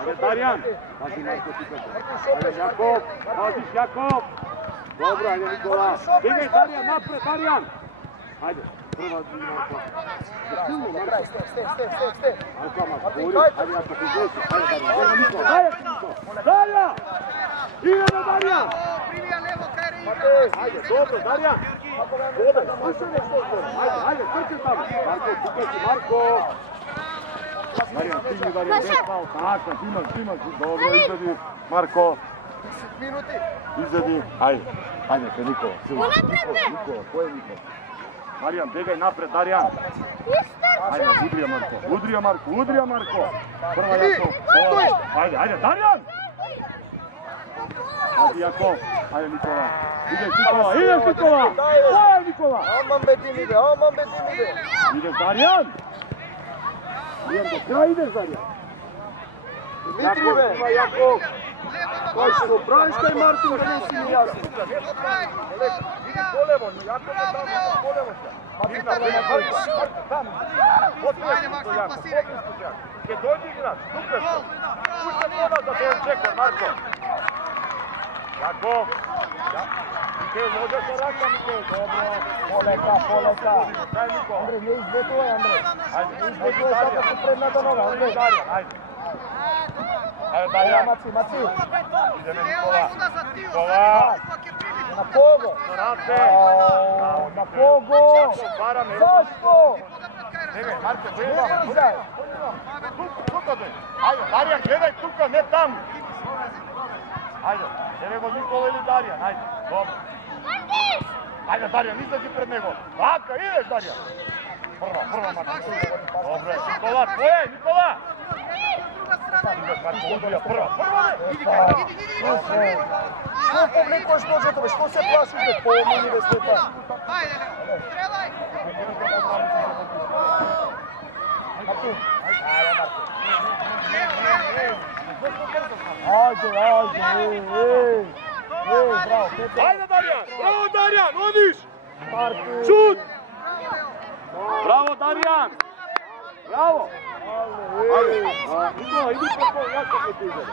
Ajde Darjan. Pazi Marko ti kaže. Ajde Jakov. Paziš Jakov. Dobro, ajde Nikola. Bigaj Darjan, napred Darjan. Ajde. Prva Marko. Silno Marko. Ste. Marko, Marko. Ajde Jakov, ti desi. Ajde Darjan. Nikola. Darjan. Ide na Darjan. Ajde, dobro, Darjan. Ajde, trče tamo. Marko, tukaj si, Marko. Darjan, stigni Darjan, bez pao. Tako, imaš. Dobro, izvedi. Marko. 10 minuti. Izvedi. Ajde, te Nikola. Nikola, ko je Nikola? Darjan, begaj napred, Darjan. Ajde, udrija Marko. Prva Jakov. Ajde, Darjan. Ajde Jakov, ajde Nikola. Ideš Nikola. Ko je Nikola? Aman bedim ide. Ideš Darjan. Do kraja ideš Darjan. Jakov. Kaj se opraviš kaj Martin, da nisi mi jasno. Vidi polevo, Jakov je tamo, polevo se. Ke dođi igrač, tukaj se. Pušta pola da te čeka, Marko. Jakov. Mikej, može se raka, Mikej. Dobro. Poleka. Andrej, ne izbetuje, Andrej. Ne izbetuje, sada su predna do noga, Andrej. Ajde, Darjan. Maci. Ideme Nikola. Na pogo. Na pogo. Zašto? Marko, ajde, Darjan, gledaj tuka, ne tamo. Ajde, evo Nikola ili Darjan, ajde, dobro. Ajde, Darjan, izađi pred nego. Laka, ideš, Darjan. Prva, Marko. Dobre, Nikola, tvoje, Nikola. Ideš, Marko, udrija, prva. Idi. Što povlikuješ nožetove, što se plašiš, be pomini, be Stefan. Ajde, strelaj. Marko. Ajde, bravo, Pepe. Ajde, Darjan, odiš! Šut! Bravo, Darjan! Bravo! Ajde, Nikola, idi preko, jako se ti izgleda.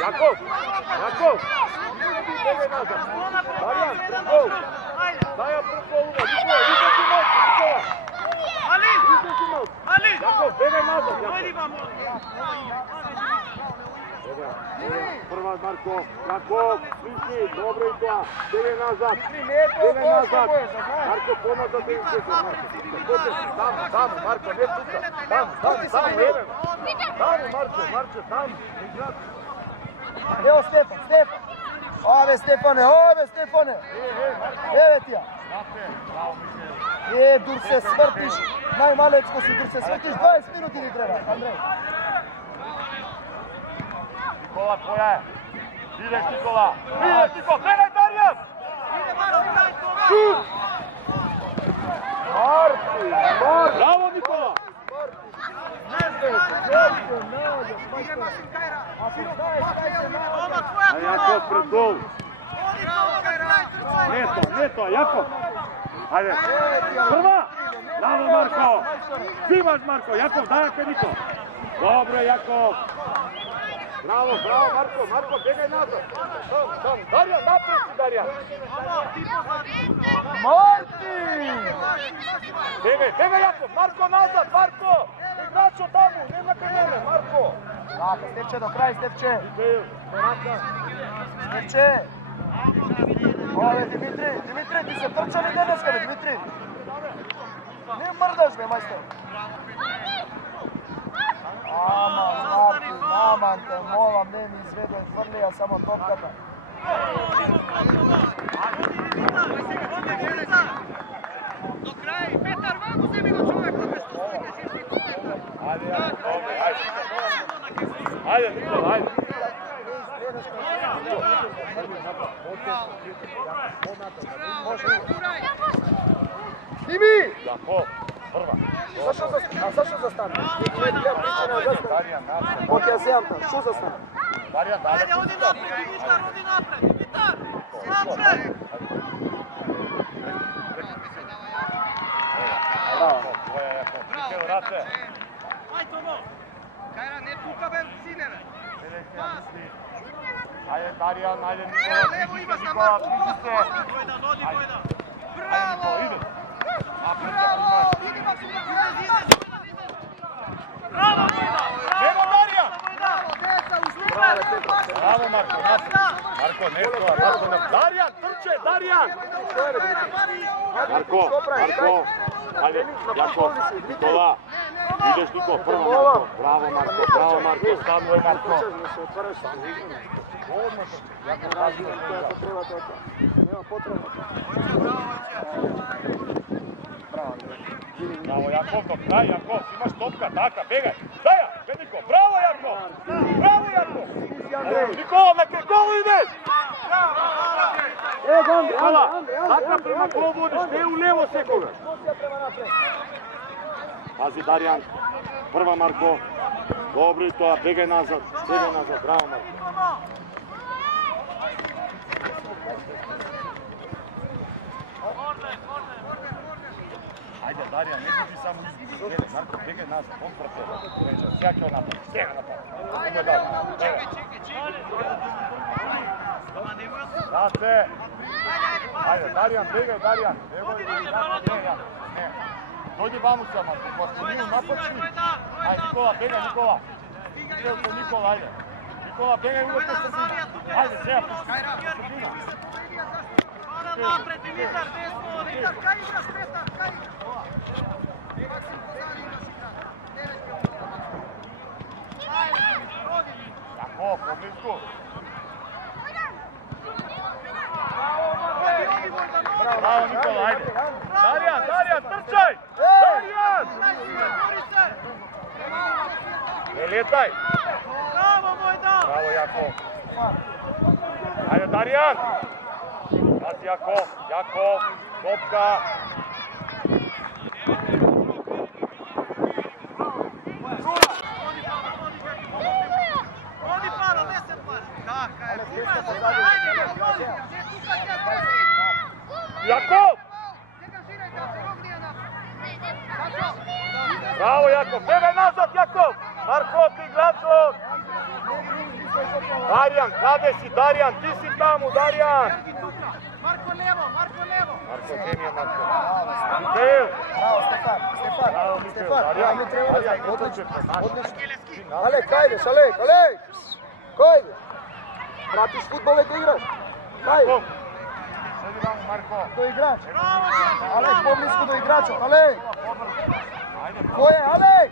Jakov! Darjan, preko! Dajan preko uva, Nikola, izgledi moć, Nikola! Ali! Jakov, begaj nazad, Jakov! Prva Marko, Jakov, misli, dobro i to, begaj nazad! Marko, pomazad da im se tamo, Marko, ne tuka! Tamo, Marko, Evo Stefan! Ove Stefane! Evo ti ja! Dur se svrtiš, najmalecko si, dur se svrtiš, 20 minuti ti treba, Andrej. Nikola, tvoja je. Ideš Nikola, gledaj Darjan! Šut! Marti! Bravo Nikola! A Jakov pred gol. Neto, Jakov. Ajde, prva! Bravo Marko! Zimaš Marko, Jakov, daj Niko! Dobro Jakov! Bravo Marko, begaj nazad! Darjan, napred si Darjan! Martin! Begaj Jakov, Marko nazad, Marko! Igračo tamo, nema krenene, Marko! Tako, Stepče do kraja, Stepče! Ove, Dimitri, ti se trčali deneska, Dimitri! Ne mrdaš, majstor! Aman te molam, ne mi izvedoj frlija, samo topkata. Do kraja, Petar, vam uzemi go čovek! Ajde, Nikola, ajde! Imi! Jakov, prva. Zašto zastaneš? От ја земта, што застане? Ajde, odi napred, Dimitar, odi napred! Dimitar! Napred! Bravo. Ajde Darijan, ajde Nikola, Nikola, priđi se. Bravo! Bravo, Nemo Darijan! Bravo, Marko, Marko, Neskola, Marko, Darijan, trče, Darijan! Marko, ajde, Jakov, Nikola, ideš Niko, prvo Marko, bravo Marko, stavno je Marko. Bravo Jakov, do kraj, Jakov, imaš topka, taka, begaj, Daja, Niko, bravo Jakov, Nikola, neke golu ideš! Nikola, taka prema golu vodiš, ne u levo sekoga. Pazi Darijan, prva Marko, dobro i to, begaj nazad, bravo Marko. Ajde, Darijan, ne služi samo izgled. Marko, begaj nazad, on prate. Sjaka napad, sjega napad. Ajde, Darijan. Zate. Ajde, Darijan, begaj, Darijan. Ne. Dođi vamo sa Marko, pa se nije napačni. Ajde, Nikola, begaj, Nikola. Nikola, ajde. Nikola, begaj uvek na sredina. Ajde, sjega, sredina. Napred, Dimitar, desno, Dimitar, kaj igraš, Petar, kaj igraš? Jakov, poblisko. Bravo, Nikola, ajde. Darijan, trčaj! Darijan! Ne letaj! Bravo, Vojda! Bravo, Jakov. Ajde, Darijan! Pazi, Jakov, topka. Odi palo, desen pas. Kaka je, Jakov! Bravo, Jakov, begaj nazad, Jakov! Marko, ti igračo! Darijan, kada si, Darijan, ti si tamo, Darijan! Marko levo! Marko, zemlja, Marko. Mikael! Bravo, Stefan! Darijan, Odlično! Alek, kaj ideš, Alek! Kaj ideš? Pratiš futbole da igraš? Kaj ideš? Sedi vamo, Marko. Do igrača. Alek, poblisko do igrača, Alek! Ko je, Alek?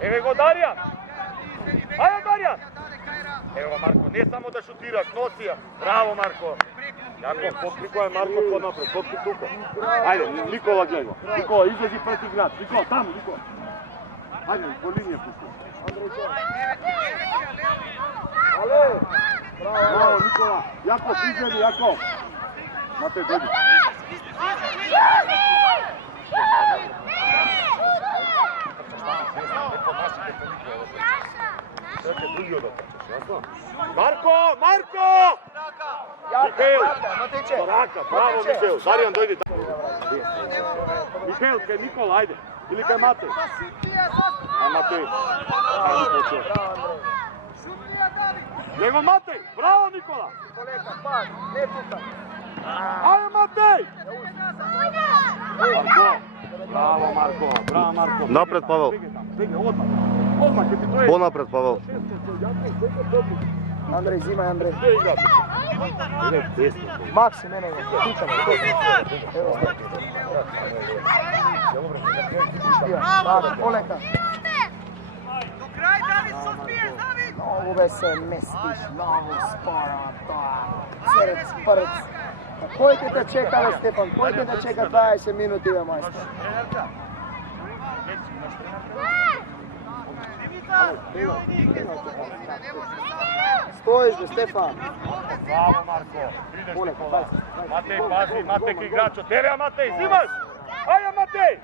Evo go Darijan! Ajde, Darijan! Evo ga Marko, ne samo da šutiraš, nosi ja. Bravo, Marko! Jakov, pokrikuje Marko kod napred, pokri tuka. Ajde, Nikola gledaj. Nikola, izlazi pred igrač. Nikola, tamo, Nikola. Ajde, po linije pusti. Alek! Bravo, Nikola. Jakov, izgledi, Jakov. Matej, dođi. Čekaj, drugi odokačeš, jasno? Marko! Mikael! Raka, bravo, Mikael. Darijan, dojdi. Mikael, kaj Nikola, ajde. Ili kaj Matej. A Matej. Ajde, počeo. Nego Matej, bravo Nikola. Ajde Matej. Marko, bravo Marko. Napred, Pavel. Odmah će ti to je. Ponapred, Pavel. Andrej, zimaj, Andrej. Gdje je igrač? Ide desno. Maksi, mene je. Bravo, Oleka. Do kraj, David, suzbiješ, David! Novo se mestiš, novo spora, crc, prc. Koji te te čekale, Stefan? Koji te te čeka 20 minuti, majstor? Stojiš, Stefan. Bravo, Marko. Ideš, Nikola. Matej, pazi, Matej ki igrač. Terja, Matej, zimaš! Ajde, Matej!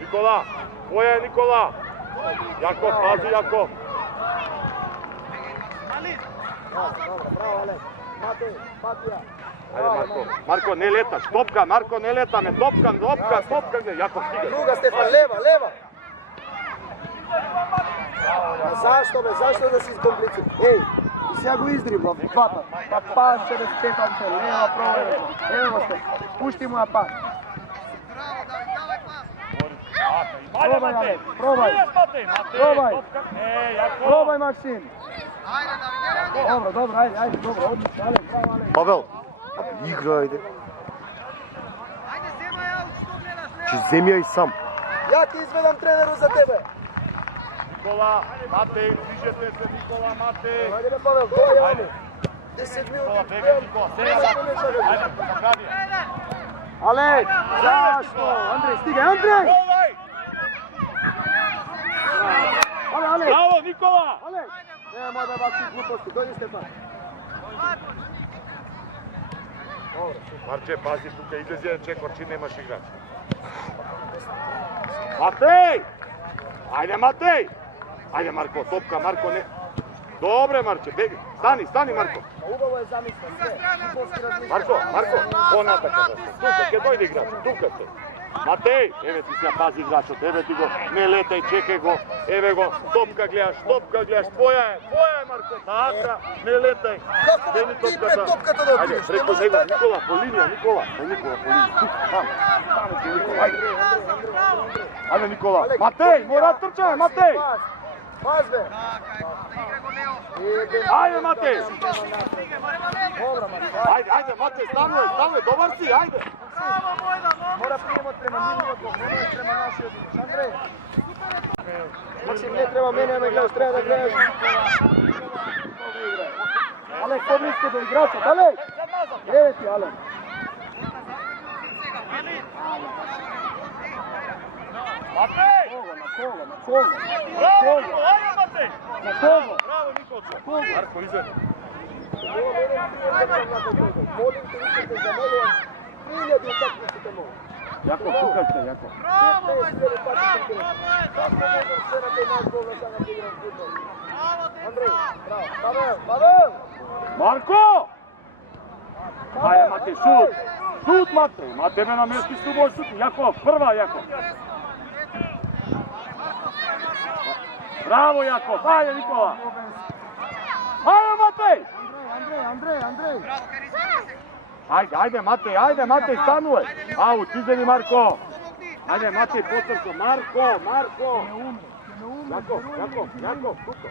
Nikola, koja je Nikola? Jakov, pazi, Jakov. Bravo, Alek. Matej, Patija. Ajde Marko. Marko, ne letaš. Topka, Marko, ne leta me. Topka. Jakov, stiga. Druga, Stefan, leva. Zašto be, zašto da si izkomplicir? Ej, i сега го издрибла два пат. Па пас через Стефан се, лева, права, ево сте. Пушти му на пас. Пробај, Алек, пробај. Пробај. Пробај, Максим. Добро, добро, ајде, добро, одлично, Алек, браво, Алек. Павел, игра, ајде. Че земи ја и сам. Ја ти изведам тренеру за тебе. Никола, Матеј, движете се, Никола, Матеј. Ајде бе, Павел, гој ја ми. 10 Никола, минути. бега, Никола, ајде, закради. Алек, зашто? Андрей, стигај, Андрей! Голај! Але, Алек! Браво, Никола! Алек! Нема да баци глупости, дојди Стефан. Марче, пази, тука излези еден чекор, чи немаш играч. Матеј! Ајде, Матеј! Ајде, Марко, топка, Марко, не... Добре, Марче, беги. Стани, стани, Марко. Убаво е замислен, sve. Марко, понатака. Тука, ке дојде играч, тука сте. Матеј, еве ти сега пази играчот, еве ти го, не летај, чекај го, еве го, топка гледаш, твоја е, Марко, така, не летај. Како Дени ти пред топката да Ајде, отидеш? преко него, Никола, по линија, Никола, Никола, по линија, тук, там, ајде. Ајде, Никола, Матеј, мора трчаме, Матеј. Пас, бе. Ајде, Матеј. Добро, Матеј. Ајде, Матеј, стануе, добар си, ајде. Мора приемот према нивниот блок, не можеш према нашиот имаш. Андрей. Максим, не треба мене да ме гледаш, треба да гледаш. Алек, поблиско до играчот, Алек! Еве ти, Алек. Матеј! На кого? Браво, Никола, ајде, Матеј! На кого? Браво, Николче! Марко, изведи. Молим те, викате, замолувам. 3000 утакмиците моли. Јако, тука сте, Јако. Андрей, браво. Павел! Марко! Ајде, Матеј, шут, Матеј. Матеј ме намести с любој шут. Јако, прва, Јако. Браво, Јако. Ајде, Никола. Ајде, Матеј. Андрей! Ајде, Матеј, стануе. Аут, изеди, Марко. Ајде, Матеј, потрча. Марко. Јако, тука.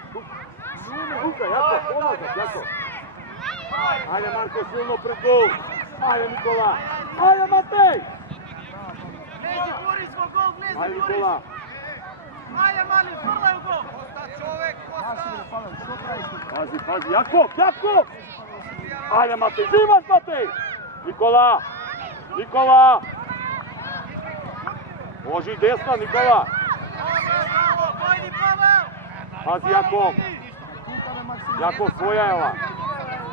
Тука, Јако, помагат, Јако. Ајде, Марко, силно пред гол. Ајде, Никола. Ајде, Матеј. Ајде, Никола. Ајде, мали, фрлај го! Пази, Јако! Ајде, Матеј, взимаш, Матеј! Никола! Може и десна, Никола! Пази, Јако, своја ела!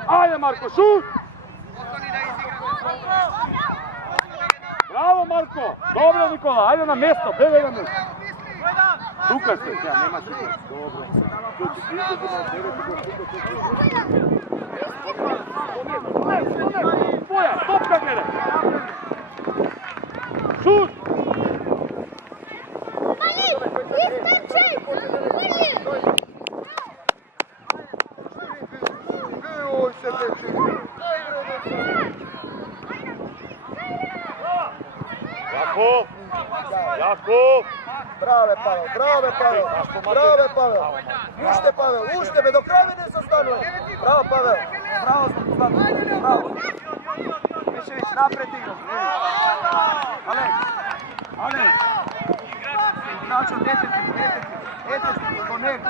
Ајде, Марко, шут! Браво, Марко! Добро, Никола, ајде на место, бегај на место! Тука сте, тя нема тука. Добро. Твоја, топка гледа. Шут! Јаков! Браво, Павел! Уште, бе, до крај не застанува. Браво, Павел! Браво! Мишевич, напред играм. Алек! Играчот, ете ти, до него.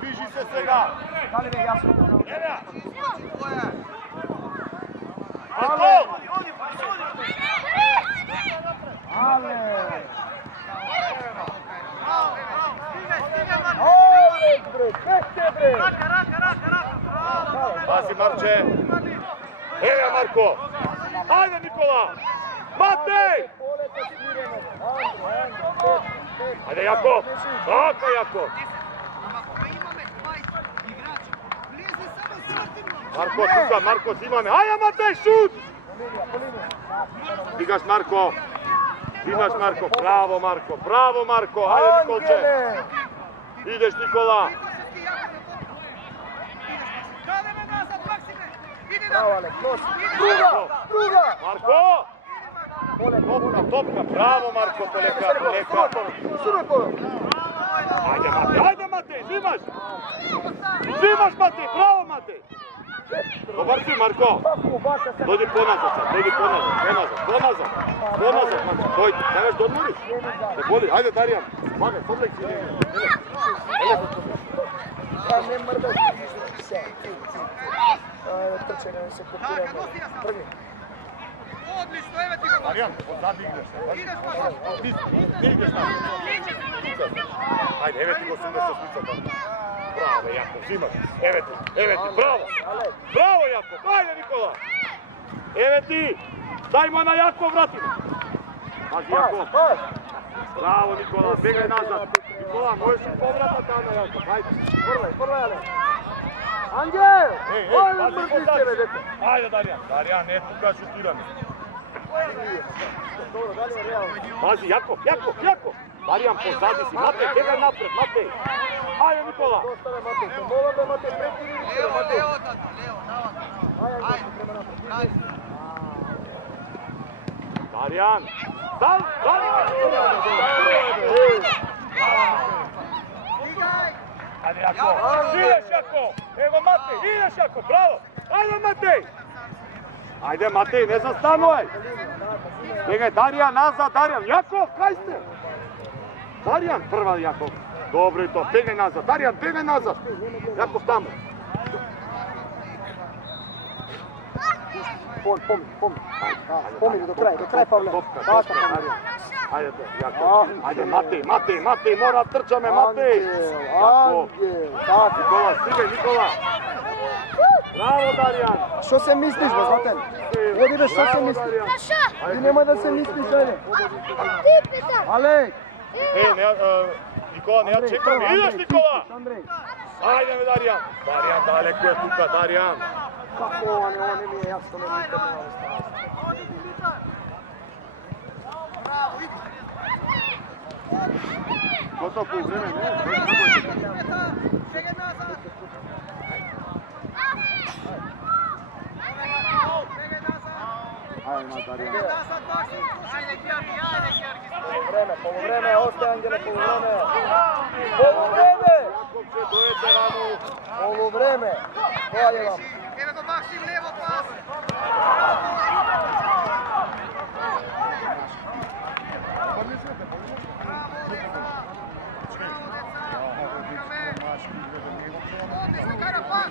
Движи се сега. Дали бе, јас сум. Еля! Пази, Марче! Еля, Марко! Ајде, Никола! Матеј! Ајде, Јако! Така, Јако! Марко, тука, Марко, зимаме! Ајде, Матеј, шут! Стигаш, Марко! Zimaš Marko, bravo Marko, ajde Nikolče. Angele! Ideš Nikola. Bravo, Alek, nos. Druga! Marko! Poleka. Topka, bravo Marko, poleka. Sureko! Ajde Matej, Zimaš! Zimaš Matej, bravo Matej! Dobar si Marko! Dođi ponazad sad, ponazad, Marko, dojdi, trebaš da odmoriš? Ne boli, ajde Darijan, magaj, podlek si Ja ne mrdaš, se, ti. Trče, ne se kopiramo. Prvi. Odlično, evo ti ga Maksim. Marijan, pozadi igraš se. Ideš Maksim. Ti igraš na. Ajde, evo ti go sam da se slica. Bravo, Jakov, Zimaš. Evo ti, bravo. Bravo, Jakov, ajde Nikola. Evo ti, dajmo na Jakov, vratimo. Pazi Jakov. Bravo Nikola, begaj nazad. Nikola, možeš i povratat na Jakov, ajde. Prva, Alek. Angel! Pazi mrdiš pozadi. tebe, dete. Ajde, Darijan. Darijan, ne tuka šutirami. Dobro, dalje, realno. Pazi, Jakov. Darijan, pozadi si, Matej, begaj napred, Matej. Ajde Nikola. Dostave Matej, moram da Matej prekini Nikola, Matej. Leo, tata, Leo, davай. Ajde, prema napred. Ajde. Darijan. Ajde, Jakov. Ideš, Jakov. Evo Matej, ideš, Jakov, bravo. Ajde Matej. Ajde Matej, ne zastanuj. Begaj, Darijan, nazad, Darijan. Jakov, kaj ste? Darijan, prva Jakov. Dobro je to, begaj nazad. Darijan, begaj nazad. Jakov tamo. Pomiri do kraja Pavle. Topka, Darijan. Ajde to, Jakov. Ajde Matej, mora trča me, Matej. Jakov. Nikola, stigaj, Nikola. Bravo, Darijan. Što se misliš, Zlatan? Vodi me, što se misliš? Ti nemoj da se misliš, ajde. Alek! Nikola, ne ja čekam, ideš Nikola! Andrej, Ajde, Darijan. Darijan, daleko je tuka, Darijan. kako on mi je jasno, ne nikad ne ovo Odi Dimitar. Bravo, idi. Gotovo po vreme, ne? Dimitar, čekaj nazad. Ajde, Darijan. Nazad, Maksim. Ajde, Georgi. Poluvreme, ostaje Angele, poluvreme. Poluvreme! Jakov će dojete vamo. Poluvreme. Hvala vam. Evo ga Maksim, levo pas. Odlično, Karapan.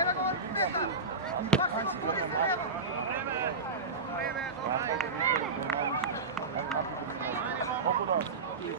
Evo ga Dimitar. Maksim, spudi se levo.